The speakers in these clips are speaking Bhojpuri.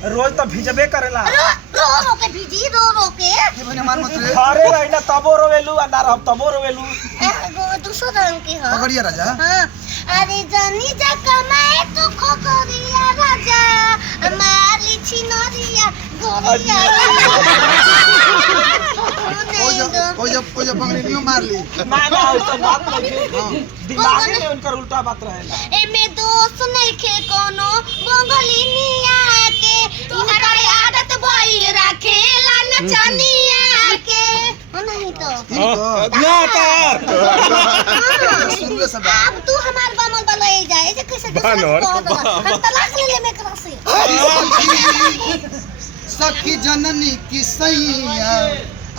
रोज तो भिजबे करेला। रो के भिजी रो के के बने मार मत रे। अरे रहिना तबो रोवेलू आ ना रहब तबो रोवेलू। एगो दूसरा रंग के ह पकड़िया राजा। हां अरे जानी जा कमाए तो खोकरिया राजा माली छिनरिया गोरिया कोई जब पंगड़ियों मार ली। ना ना ऐसा बात नहीं। दिमाग में उनका उल्टा बात रहेला। एमे दोस्त नहीं खे कोनो बंगलिनिया के इनकर आदत भइल राखेला नचनिया के नहीं तो ना तार शुरू सब अब तू हमार बामल बलई जाए जे कैसे हम तलाक ले ले में करासी सखी जननी की सैया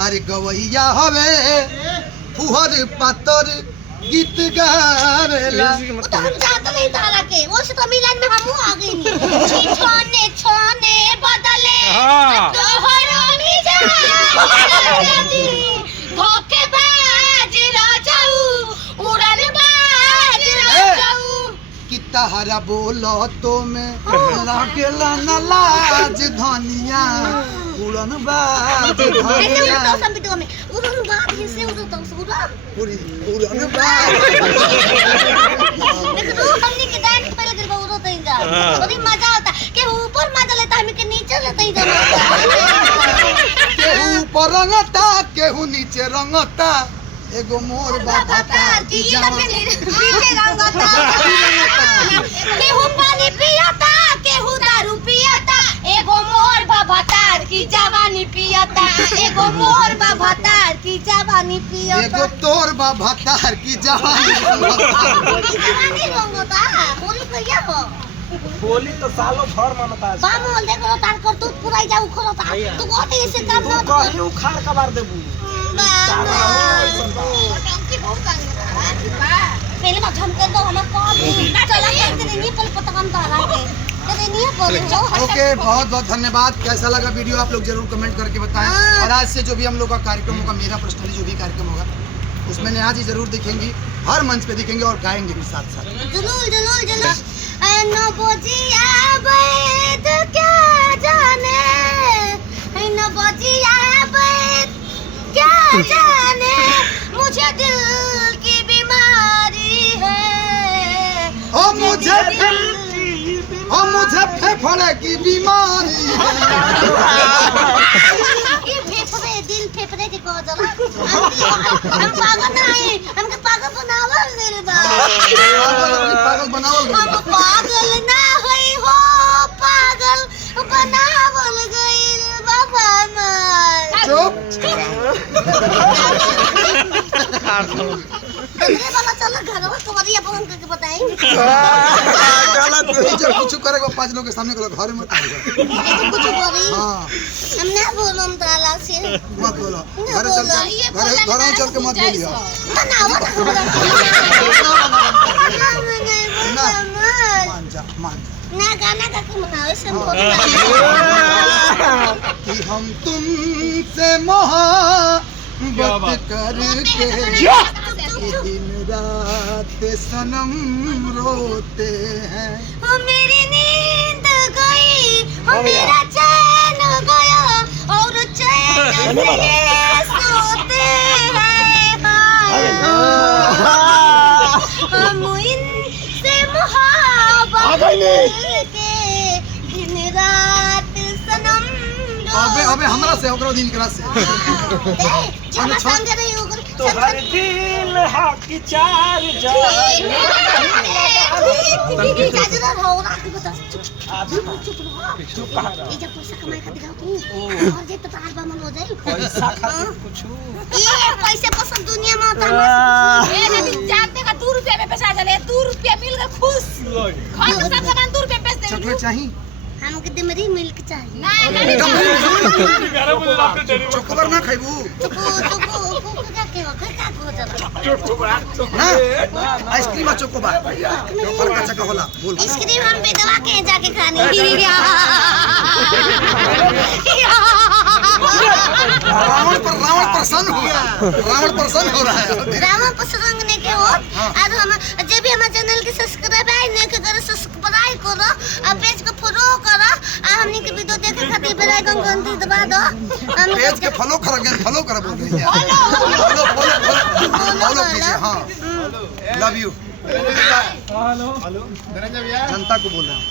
अरे गवैया हवे फुहर पातर गीत गावेला। तो हम जात नहीं तारा के वो से तो मिलन में हम आ गई नहीं छोने छोने बदले तो हरोनी जा धोखेबाज राजाऊ उड़न बाज राजाऊ कि तहरा बोलो तो में लागेला न लाज धनिया उड़न बाज धनिया तो संबितो में उड़न बाज से उड़न तो उड़न पूरी उड़न बाज लेकिन वो हमने के दान पहले कर बहुत होता इंजा बड़ी मजा आता के ऊपर मजा लेता है के नीचे लेता ही केहू ऊपर रंगता केहू नीचे रंगता एगो मोर बाबा की जवानी नीचे रंगता केहू पानी पियाता केहू दारू पियाता एगो मोर बाबा तार की जवानी पियाता एगो मोर बाबा तार की जवानी पियाता एगो तोर बाबा तार की जवानी जवानी रंगता होली भैया हो होली तो सालों भर मनता है। बामोल देखो तार कर तू पुराई जाऊ खरता तू गोटे ऐसे काम तू ना कहीं उखाड़ के मार देबू। पहले मत झमके दो हमें कॉल चला तेरे नहीं पल पता हम तारा के तेरे नहीं बोले जो ओके बहुत बहुत धन्यवाद। कैसा लगा वीडियो आप लोग जरूर कमेंट करके बताएं। और आज से जो भी हम लोग का कार्यक्रम होगा मेरा पर्सनली जो भी कार्यक्रम होगा उसमें नेहा जी जरूर दिखेंगी हर मंच पे दिखेंगे और गाएंगे भी साथ साथ। जरूर न बोजिया बैद क्या जाने न बोजिया बैद क्या जाने मुझे दिल की बीमारी है ओ मुझे फेफड़े की बीमारी दिल फेफड़े के को जरा हम पागल नहीं हमके पागल बनावल दिल बा पागल बनावल हम पागल ना होई हो पागल बनावल गइल बाबा मार चुप अरे वाला चल घर में तुम्हारी अपन करके बताएंगे जब कुछ करेगा पांच लोग के सामने को घर में ये तो कुछ बोली हां हम ना बोलो हम ताला से मत बोलो घर चल के मत बोलियो मान जा ना गाना का क्यों मनाओ से कि हम तुमसे मोहब्बत करके दिन रात सनम रोते हैं। ओ मेरी नींद गई ओ मेरा चैन गया और चैन से ये सोते हैं हम इनसे मोहब्बत करके दिन रात सनम अबे हमरा से ओकरा दिन करा से हम संग रही हो तो हर दिल हाकी चार जा चुप कहा रहा ये जब पैसा कमाए खातिर तू और जे तो तार बामल हो जाई पैसा खातिर कुछ ये पैसे पसंद दुनिया में होता ए यदि जानते का 2 रुपया में पैसा चले 2 रुपया मिल गए खुश घर का सब सामान 2 रुपया बेच दे चॉकलेट चाहिए हमके दिमरी मिल्क चाहिए नहीं चॉकलेट ना खाइबू चुको क्या के हो का हो जरा ना आइसक्रीम आ चोकोबार पर का चका होला बोल आइसक्रीम हम बेदवा के जाके खाने रावण प्रसन्न हो गया रावण प्रसन्न हो रहा है रावण प्रसन्न ने के हो और हम जब भी हमारे चैनल के सब्सक्राइब है ने के करे सब्सक्राइब करो और पेज को फॉलो करो हमनी के वीडियो देखे खातिर बेल आइकन घंटी दबा दो। हम पेज के फॉलो कर बोल रही है। फॉलो कीजिए। हाँ, लव यू। जनता को बोल रहा हूँ।